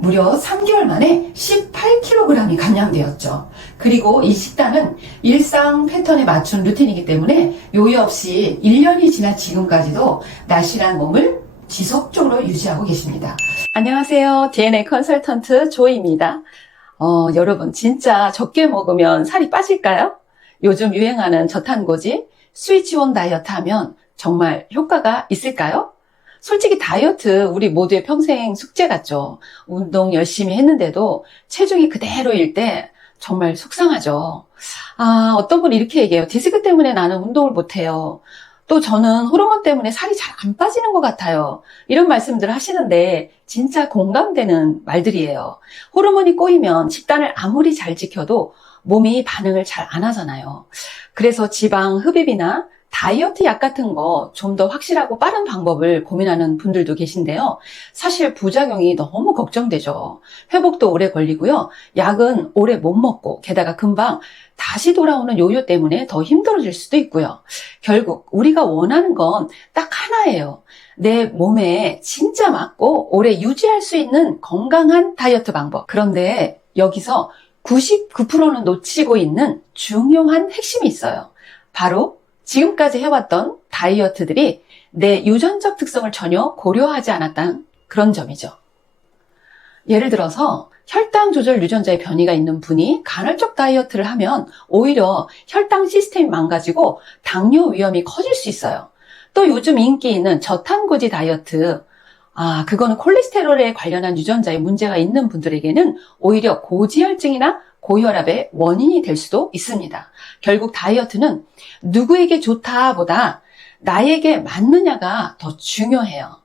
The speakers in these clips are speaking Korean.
무려 3개월 만에 18kg이 감량되었죠. 그리고 이 식단은 일상 패턴에 맞춘 루틴이기 때문에 요요 없이 1년이 지난 지금까지도 날씬한 몸을 지속적으로 유지하고 계십니다. 안녕하세요. DNA 컨설턴트 조이입니다. 여러분 진짜 적게 먹으면 살이 빠질까요? 요즘 유행하는 저탄고지 스위치온 다이어트 하면 정말 효과가 있을까요? 솔직히 다이어트 우리 모두의 평생 숙제 같죠. 운동 열심히 했는데도 체중이 그대로일 때 정말 속상하죠. 어떤 분이 이렇게 얘기해요. 디스크 때문에 나는 운동을 못해요. 또 저는 호르몬 때문에 살이 잘 안 빠지는 것 같아요. 이런 말씀들을 하시는데 진짜 공감되는 말들이에요. 호르몬이 꼬이면 식단을 아무리 잘 지켜도 몸이 반응을 잘 안 하잖아요. 그래서 지방 흡입이나 다이어트 약 같은 거 좀 더 확실하고 빠른 방법을 고민하는 분들도 계신데요. 사실 부작용이 너무 걱정되죠. 회복도 오래 걸리고요. 약은 오래 못 먹고 게다가 금방 다시 돌아오는 요요 때문에 더 힘들어질 수도 있고요. 결국 우리가 원하는 건 딱 하나예요. 내 몸에 진짜 맞고 오래 유지할 수 있는 건강한 다이어트 방법. 그런데 여기서 99%는 놓치고 있는 중요한 핵심이 있어요. 바로 지금까지 해왔던 다이어트들이 내 유전적 특성을 전혀 고려하지 않았다는 그런 점이죠. 예를 들어서 혈당 조절 유전자의 변이가 있는 분이 간헐적 다이어트를 하면 오히려 혈당 시스템이 망가지고 당뇨 위험이 커질 수 있어요. 또 요즘 인기 있는 저탄고지 다이어트, 그거는 콜레스테롤에 관련한 유전자에 문제가 있는 분들에게는 오히려 고지혈증이나 고혈압의 원인이 될 수도 있습니다. 결국 다이어트는 누구에게 좋다 보다 나에게 맞느냐가 더 중요해요.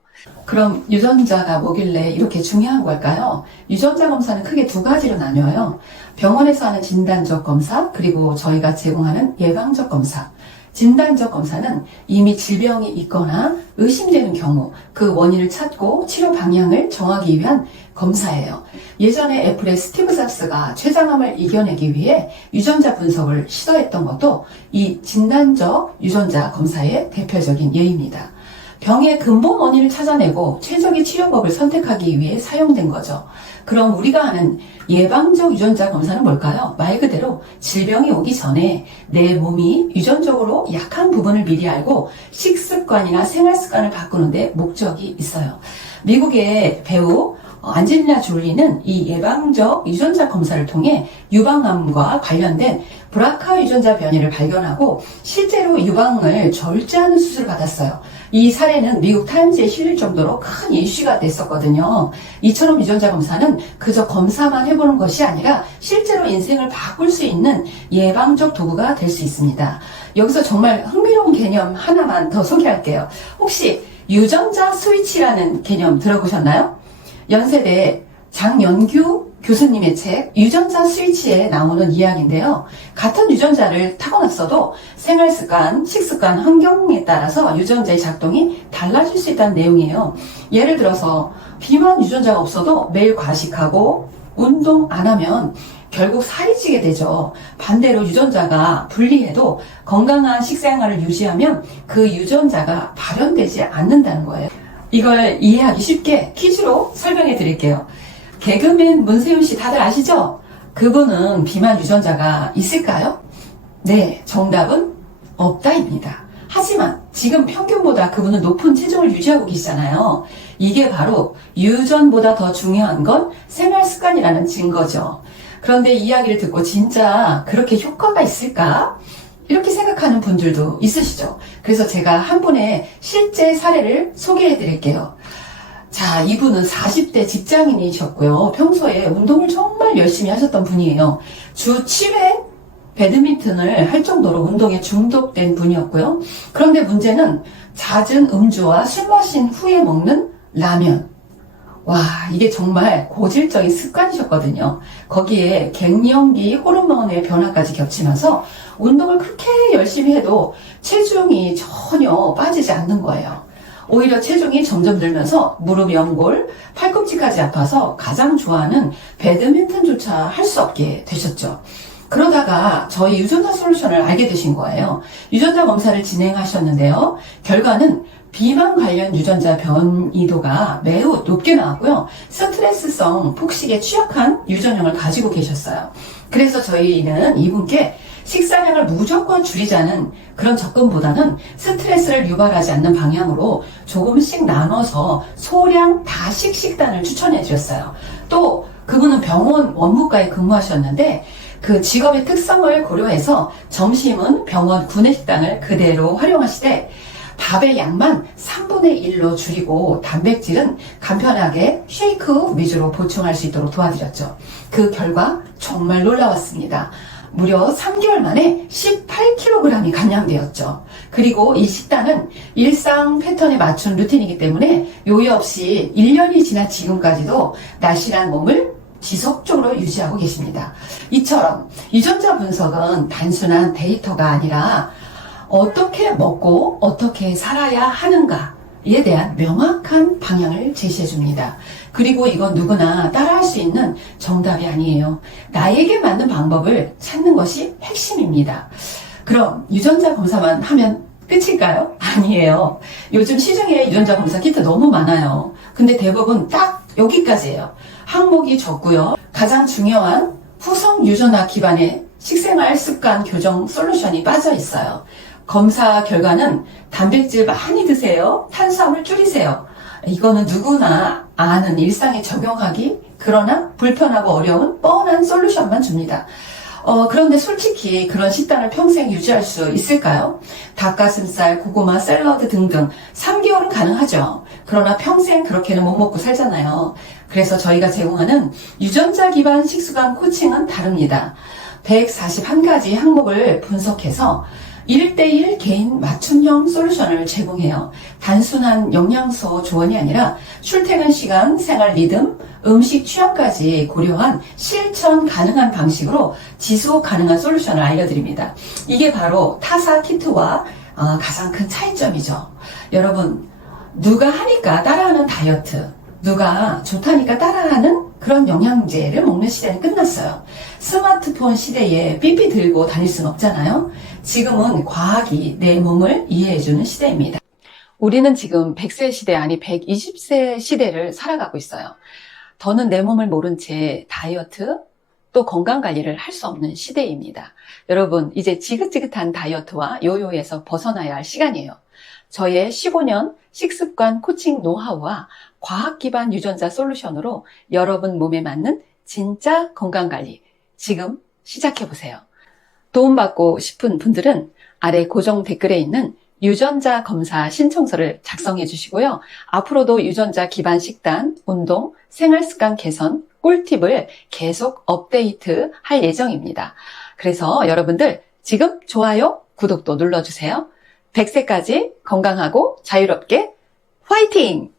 그럼 유전자가 뭐길래 이렇게 중요한 걸까요? 유전자 검사는 크게 두 가지로 나뉘어요. 병원에서 하는 진단적 검사, 그리고 저희가 제공하는 예방적 검사. 진단적 검사는 이미 질병이 있거나 의심되는 경우 그 원인을 찾고 치료 방향을 정하기 위한 검사예요. 예전에 애플의 스티브 잡스가 췌장암을 이겨내기 위해 유전자 분석을 시도했던 것도 이 진단적 유전자 검사의 대표적인 예입니다. 병의 근본 원인을 찾아내고 최적의 치료법을 선택하기 위해 사용된 거죠. 그럼 우리가 하는 예방적 유전자 검사는 뭘까요? 말 그대로 질병이 오기 전에 내 몸이 유전적으로 약한 부분을 미리 알고 식습관이나 생활습관을 바꾸는 데 목적이 있어요. 미국의 배우 안젤리나 졸리는 이 예방적 유전자 검사를 통해 유방암과 관련된 브라카 유전자 변이를 발견하고 실제로 유방을 절제하는 수술을 받았어요. 이 사례는 미국 타임즈에 실릴 정도로 큰 이슈가 됐었거든요. 이처럼 유전자 검사는 그저 검사만 해보는 것이 아니라 실제로 인생을 바꿀 수 있는 예방적 도구가 될 수 있습니다. 여기서 정말 흥미로운 개념 하나만 더 소개할게요. 혹시 유전자 스위치라는 개념 들어보셨나요? 연세대 장연규 교수님의 책 유전자 스위치에 나오는 이야기인데요. 같은 유전자를 타고났어도 생활습관, 식습관, 환경에 따라서 유전자의 작동이 달라질 수 있다는 내용이에요. 예를 들어서 비만 유전자가 없어도 매일 과식하고 운동 안 하면 결국 살이 찌게 되죠. 반대로 유전자가 분리해도 건강한 식생활을 유지하면 그 유전자가 발현되지 않는다는 거예요. 이걸 이해하기 쉽게 퀴즈로 설명해 드릴게요. 개그맨 문세윤 씨 다들 아시죠? 그분은 비만 유전자가 있을까요? 네, 정답은 없다입니다. 하지만 지금 평균보다 그분은 높은 체중을 유지하고 계시잖아요. 이게 바로 유전보다 더 중요한 건 생활 습관이라는 증거죠. 그런데 이 이야기를 듣고 진짜 그렇게 효과가 있을까? 이렇게 생각하는 분들도 있으시죠. 그래서 제가 한 분의 실제 사례를 소개해 드릴게요. 자, 이분은 40대 직장인이셨고요. 평소에 운동을 정말 열심히 하셨던 분이에요. 주 7회 배드민턴을 할 정도로 운동에 중독된 분이었고요. 그런데 문제는 잦은 음주와 술 마신 후에 먹는 라면. 와, 이게 정말 고질적인 습관이셨거든요. 거기에 갱년기 호르몬의 변화까지 겹치면서 운동을 그렇게 열심히 해도 체중이 전혀 빠지지 않는 거예요. 오히려 체중이 점점 늘면서 무릎, 연골, 팔꿈치까지 아파서 가장 좋아하는 배드민턴조차 할 수 없게 되셨죠. 그러다가 저희 유전자 솔루션을 알게 되신 거예요. 유전자 검사를 진행하셨는데요. 결과는 비만 관련 유전자 변이도가 매우 높게 나왔고요. 스트레스성 폭식에 취약한 유전형을 가지고 계셨어요. 그래서 저희는 이분께 식사량을 무조건 줄이자는 그런 접근보다는 스트레스를 유발하지 않는 방향으로 조금씩 나눠서 소량 다식 식단을 추천해 주셨어요. 또 그분은 병원 원무과에 근무하셨는데 그 직업의 특성을 고려해서 점심은 병원 구내식당을 그대로 활용하시되 밥의 양만 3분의 1로 줄이고 단백질은 간편하게 쉐이크 위주로 보충할 수 있도록 도와드렸죠. 그 결과 정말 놀라웠습니다. 무려 3개월 만에 18kg이 감량되었죠. 그리고 이 식단은 일상 패턴에 맞춘 루틴이기 때문에 요요 없이 1년이 지난 지금까지도 날씬한 몸을 지속적으로 유지하고 계십니다. 이처럼 유전자 분석은 단순한 데이터가 아니라 어떻게 먹고 어떻게 살아야 하는가에 대한 명확한 방향을 제시해 줍니다. 그리고 이건 누구나 따라할 수 있는 정답이 아니에요. 나에게 맞는 방법을 찾는 것이 핵심입니다. 그럼 유전자 검사만 하면 끝일까요? 아니에요. 요즘 시중에 유전자 검사 키트 너무 많아요. 근데 대부분 딱 여기까지예요. 항목이 적고요. 가장 중요한 후성 유전화 기반의 식생활 습관 교정 솔루션이 빠져 있어요. 검사 결과는 단백질 많이 드세요. 탄수화물 줄이세요. 이거는 누구나 아는 일상에 적용하기, 그러나 불편하고 어려운 뻔한 솔루션만 줍니다. 그런데 솔직히 그런 식단을 평생 유지할 수 있을까요? 닭가슴살, 고구마, 샐러드 등등 3개월은 가능하죠. 그러나 평생 그렇게는 못 먹고 살잖아요. 그래서 저희가 제공하는 유전자 기반 식습관 코칭은 다릅니다. 141가지 항목을 분석해서 1대1 개인 맞춤형 솔루션을 제공해요. 단순한 영양소 조언이 아니라 출퇴근 시간, 생활 리듬, 음식 취향까지 고려한 실천 가능한 방식으로 지속 가능한 솔루션을 알려드립니다. 이게 바로 타사 키트와 가장 큰 차이점이죠. 여러분, 누가 하니까 따라하는 다이어트, 누가 좋다니까 따라하는 그런 영양제를 먹는 시대는 끝났어요. 스마트폰 시대에 삐삐 들고 다닐 순 없잖아요. 지금은 과학이 내 몸을 이해해주는 시대입니다. 우리는 지금 100세 시대 아니 120세 시대를 살아가고 있어요. 더는 내 몸을 모른 채 다이어트 또 건강관리를 할 수 없는 시대입니다. 여러분, 이제 지긋지긋한 다이어트와 요요에서 벗어나야 할 시간이에요. 저의 15년 식습관 코칭 노하우와 과학 기반 유전자 솔루션으로 여러분 몸에 맞는 진짜 건강관리 지금 시작해보세요. 도움받고 싶은 분들은 아래 고정 댓글에 있는 유전자 검사 신청서를 작성해 주시고요. 앞으로도 유전자 기반 식단, 운동, 생활습관 개선, 꿀팁을 계속 업데이트 할 예정입니다. 그래서 여러분들 지금 좋아요, 구독도 눌러주세요. 100세까지 건강하고 자유롭게 화이팅!